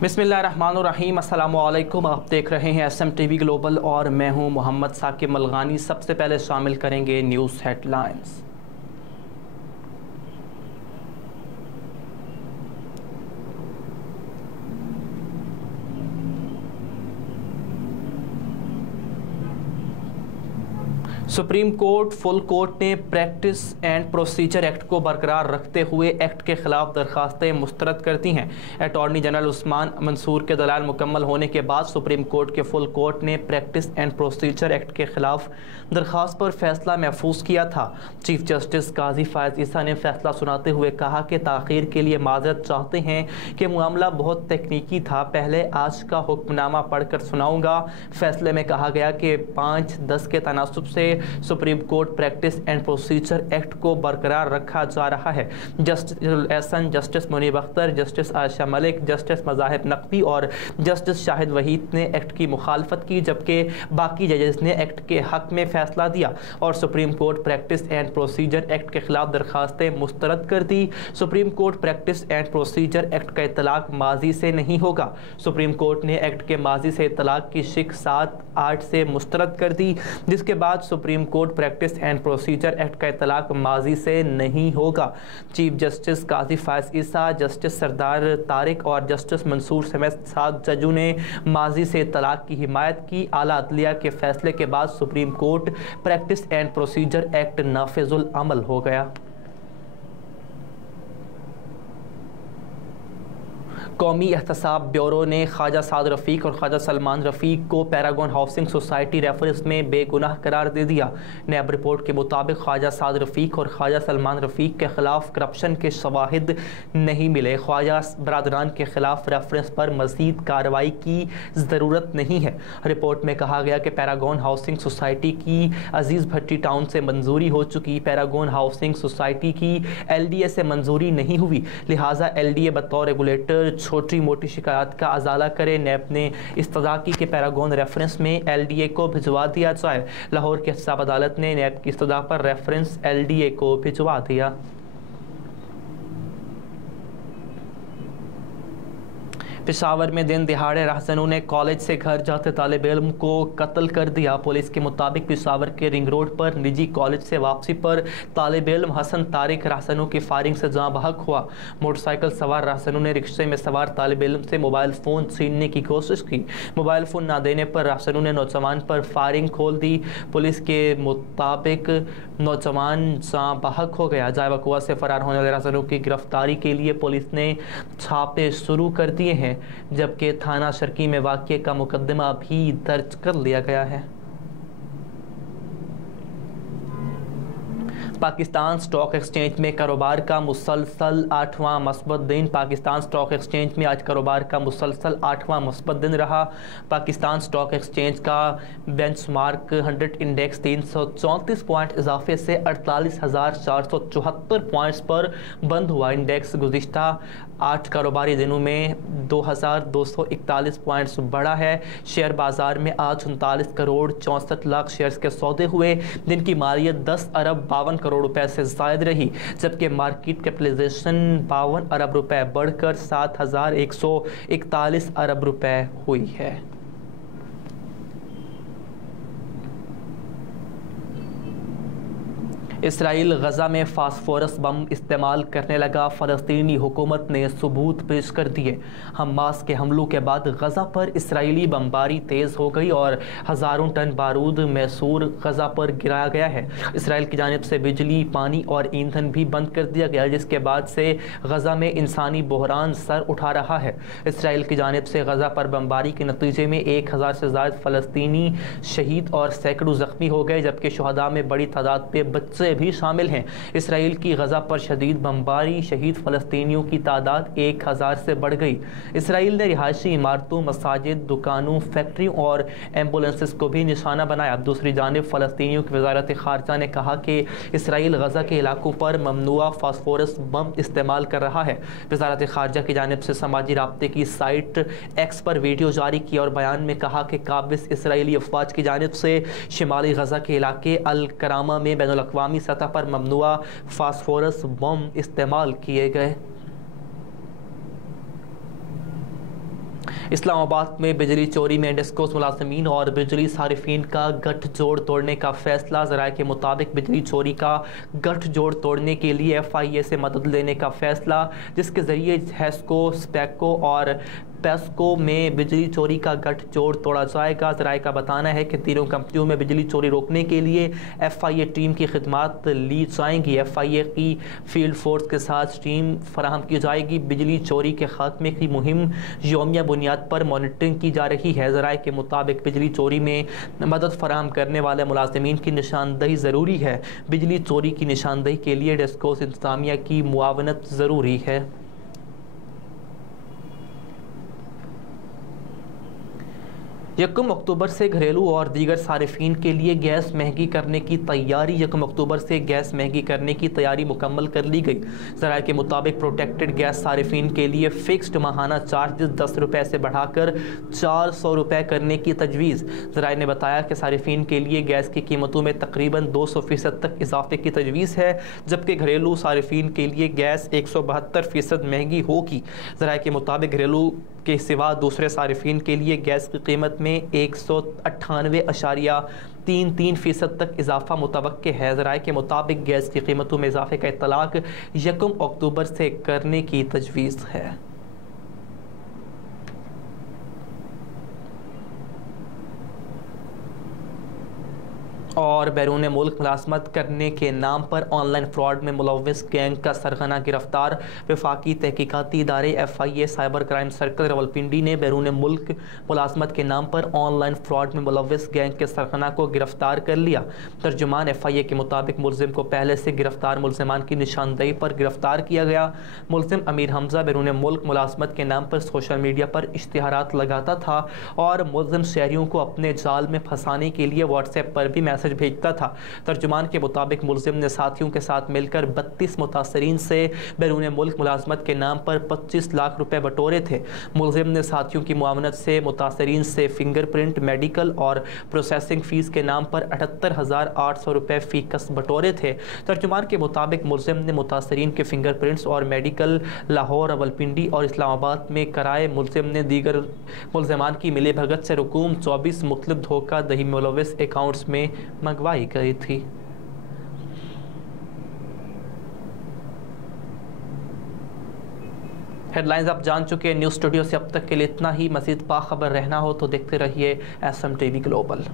बिस्मिल्लाहिर्रहमानिर्रहीम, अस्सलामुअलैकुम। आप देख रहे हैं SMTV ग्लोबल और मैं हूं मोहम्मद साकिब मलगानी। सबसे पहले शामिल करेंगे news headlines. Supreme court full court ने प्रैक्टिस एंड प्रोसीजर एक्ट को बरकरार रखते हुए एक्ट के खिलाफ दरखास्तें मुस्तरद कर दी हैं। अटॉर्नी जनरल उस्मान मंसूर के दलाल मुकम्मल होने के बाद सुप्रीम कोर्ट के फुल कोर्ट ने प्रैक्टिस एंड प्रोसीजर एक्ट के खिलाफ दरखास्त पर फैसला महफूज किया था। चीफ जस्टिस काजी फायज ईसा ने फैसला सुनाते हुए कहा कि ताख़ीर के लिए माजरत चाहते हैं कि मामला बहुत तकनीकी था, पहले आज का हुक्मनामा पढ़कर सुनाऊंगा। फैसले में कहा गया कि 5-10 के तनासुब से supreme court practice and procedure act को बरकरार रखा जा रहा है। Justice Ahsan, justice Munib Akhtar, justice Ayesha Malik, justice Mazahir Naqvi और जस्टिस शाहिद वहीद ने एक्ट की मुखालफत की, जबकि बाकी जजेस ने एक्ट के हक में फैसला दिया और Supreme court practice and procedure Act के खिलाफ दरखास्तें मुस्तरद कर दी। Supreme court practice and procedure Act का इतलाक माजी से नहीं होगा। सुप्रीम कोर्ट ने एक्ट के माजी से इतलाक की शिक 7-8 से मुस्तरद कर दी, जिसके बाद Supreme court practice and procedure Act का इतलाक माजी से नहीं होगा। चीफ जस्टिस काजी फायज ईसा, जस्टिस सरदार तारिक और जस्टिस मंसूर समेत 7 जजों ने माजी से तलाक की हिमायत की। आला अदलिया के फैसले के बाद Supreme court practice and procedure Act नाफिजुल अमल हो गया। कौमी एहतसाब ब्यूरो ने ख्वाजा साद रफ़ीक और ख्वाजा सलमान रफ़ीक को पैरागॉन हाउसिंग सोसाइटी रेफरेंस में बेगुनाह करार दे दिया। नैब रिपोर्ट के मुताबिक ख्वाजा साद रफ़ीक और ख्वाजा सलमान रफ़ीक के खिलाफ करप्शन के शवाहिद नहीं मिले। ख्वाजा बरादरान के खिलाफ रेफरेंस पर मज़ीद कार्रवाई की ज़रूरत नहीं है। रिपोर्ट में कहा गया कि पैरागॉन हाउसिंग सोसाइटी की अजीज़ भट्टी टाउन से मंजूरी हो चुकी, पैरागॉन हाउसिंग सोसाइटी की LDA से मंजूरी नहीं हुई, लिहाजा LDA बतौर रेगुलेटर छोटी मोटी शिकायत का अजाला करे। नैब ने इस्तदा की कि पैरागॉन रेफरेंस में LDA को भिजवा दिया जाए। लाहौर की एहतसाब अदालत ने नैब की इस्तदा पर रेफरेंस LDA को भिजवा दिया। पेशावर में दिन दिहाड़े रहसनों ने कॉलेज से घर जाते तालिब इल्म को कत्ल कर दिया। पुलिस के मुताबिक पेशावर के रिंग रोड पर निजी कॉलेज से वापसी पर तालिब इल्म हसन तारिक रहसनों की फायरिंग से जाँ बहक हुआ। मोटरसाइकिल सवार रहसनों ने रिक्शे में सवार तालिब इल्म से मोबाइल फ़ोन छीनने की कोशिश की। मोबाइल फ़ोन ना देने पर रहसनों ने नौजवान पर फायरिंग खोल दी। पुलिस के मुताबिक नौजवान जाँ बहक हो गया। जाए वकुआ से फरार होने वाले रहसनों की गिरफ्तारी के लिए पुलिस ने छापे शुरू कर दिए हैं, जबकि थाना शर्की में वाक़ये का मुकदमा भी दर्ज कर लिया गया है। पाकिस्तान स्टॉक एक्सचेंज में कारोबार का मुसलसल 8वां मस्बत दिन। पाकिस्तान स्टॉक एक्सचेंज में आज कारोबार का मुसलसल 8वां मस्बत दिन रहा। पाकिस्तान स्टॉक एक्सचेंज का बेंचमार्क 100 इंडेक्स 334 पॉइंट इजाफे से 48,474 पॉइंट्स पर बंद हुआ। इंडेक्स गुज़िश्ता 8 कारोबारी दिनों में 2,241 पॉइंट्स बढ़ा है। शेयर बाजार में आज 39 करोड़ 64 लाख शेयर्स के सौदे हुए, जिनकी मालियत 10 अरब 52 करोड़ रुपए से जायद रही, जबकि मार्केट कैपिटलाइजेशन 52 अरब रुपए बढ़कर 7,141 अरब रुपए हुई है। इसराइल गज़ा में फास्फोरस बम इस्तेमाल करने लगा। फ़लस्तीनी हुकूमत ने सबूत पेश कर दिए। हमास के हमलों के बाद गज़ा पर इसराइली बमबारी तेज़ हो गई और हज़ारों टन बारूद मैसूर गज़ा पर गिराया गया है। इसराइल की जानिब से बिजली, पानी और ईंधन भी बंद कर दिया गया, जिसके बाद से गज़ा में इंसानी बहरान सर उठा रहा है। इसराइल की जानिब से गज़ा पर बमबारी के नतीजे में 1000 से ज़ायद फ़लस्तीनी शहीद और सैकड़ों ज़ख्मी हो गए, जबकि शुहदा में बड़ी तादाद में बच्चे भी शामिल हैं। इसराइल की गज़ा पर शदीद बमबारी, शहीद फ़लस्तीनियों की तादाद 1000 से बढ़ गई। इसराइल ने रिहायशी इमारतों, मसाजिद, दुकानों, फैक्ट्रियों और एम्बुलेंसेस को भी निशाना बनाया। दूसरी जानिब फ़लस्तीनियों की वज़ारत ख़ारजा ने कहा कि इसराइल गज़ा के इलाकों पर ममनुआ फास्फोरस बम इस्तेमाल कर रहा है। वज़ारत ख़ारजा की जानिब से समाजी राब्ते की साइट X पर वीडियो जारी किया और बयान में कहा कि काबिज़ इसराइली अफवाज की जानिब से शिमाली गज़ा के इलाके अल करामा में बैनुल-अक़वामी सतह पर ममनुआ फास्फोरस बम इस्तेमाल किए गए। इस्लामाबाद में बिजली चोरी में डिस्कोस मुलाजमीन और बिजली सारिफीन का गठजोड़ तोड़ने का फैसला। ज़राए के मुताबिक बिजली चोरी का गठजोड़ तोड़ने के लिए FIA से मदद लेने का फैसला, जिसके ज़रिए हेस्को, स्पेको और पेस्को में बिजली चोरी का गठजोड़ तोड़ा जाएगा। ज़राए का बताना है कि तीनों कंपनियों में बिजली चोरी रोकने के लिए FIA टीम की खिदमात ली जाएंगी। FIA की फील्ड फोर्स के साथ टीम फराहम की जाएगी। बिजली चोरी के खात्मे की मुहिम यौमिया बुनियाद पर मॉनिटरिंग की जा रही है। ज़राए के मुताबिक बिजली चोरी में मदद फराहम करने वाले मुलाजमीन की निशानदही ज़रूरी है। बिजली चोरी की निशानदही के लिए डिस्कोस इंतज़ामिया की मुआवनत ज़रूरी है। 1 अक्टूबर से घरेलू और दीगर सारिफीन के लिए गैस महंगी करने की तैयारी। 1 अक्टूबर से गैस महंगी करने की तैयारी मुकम्मल कर ली गई। ज़राए के मुताबिक प्रोटेक्टेड गैस सारिफीन के लिए फ़िक्स्ड माहाना चार्जेस 10 रुपये से बढ़ाकर 400 रुपये करने की तजवीज़। ज़राए ने बताया कि सारिफीन के लिए गैस की कीमतों में तकरीबन 200% तक इजाफे की तजवीज़ है, जबकि घरेलू सारिफीन के लिए गैस 172% महंगी होगी। ज़राए के मुताबिक घरेलू के सिवा दूसरे सारिफीन के लिए गैस की कीमत में 198.33% तक इजाफा मुतवक्के है। ज़राए के मुताबिक गैस की कीमतों में इजाफे का इत्तलाक 1 अक्टूबर से करने की तजवीज़ है। और बैरून मुल्क मुलाजमत करने के नाम पर ऑनलाइन फ्रॉड में मुलव्विस गैंग का सरगना गिरफ्तार। वफाकी तहकीकाती इदारे FIA cyber crime circle Rawalpindi ने बैरून मुल्क मुलाजमत के नाम पर ऑनलाइन फ्रॉड में मुलव्विस गैंग के सरगना को गिरफ्तार कर लिया। तर्जुमान FIA के मुताबिक मुलजिम को पहले से गिरफ्तार मुलजमान की निशानदही पर गिरफ्तार किया गया। मुलजिम अमीर हमजा बैरून मुल्क मुलाजमत के नाम पर सोशल मीडिया पर इश्तिहारात लगाता था और मुलजिम शहरियों को अपने जाल में फंसाने के लिए व्हाट्सएप पर भी मैसेज भेजता था। तर्जुमान के मुताबिक मुलजिम ने साथियों के साथ मिलकर 32 मुतासरीन से बैरून मुल्क मुलाजमत के नाम पर 25 लाख रुपए बटोरे थे। मुलजिम ने साथियों की मुआवनत से मुतासरीन से फिंगरप्रिंट, मेडिकल और प्रोसेसिंग फ़ीस के नाम पर 78,800 रुपये फ़ीकस बटोरे थे। तर्जुमान के मुताबिक मुलजिम ने मुतासरीन के फिंगरप्रिंट्स और मेडिकल लाहौर, रावलपिंडी और इस्लामाबाद में कराए। मुलजिम ने दीगर मुलजमान की मिली भगत से रकूम 24 मुख्तलिफ धोखा दही मुलव्विस अकाउंट्स में मंगवाई गई थी। हेडलाइंस आप जान चुके हैं। न्यूज़ स्टूडियो से अब तक के लिए इतना ही। मज़ीद बाखबर रहना हो तो देखते रहिए SM TV ग्लोबल।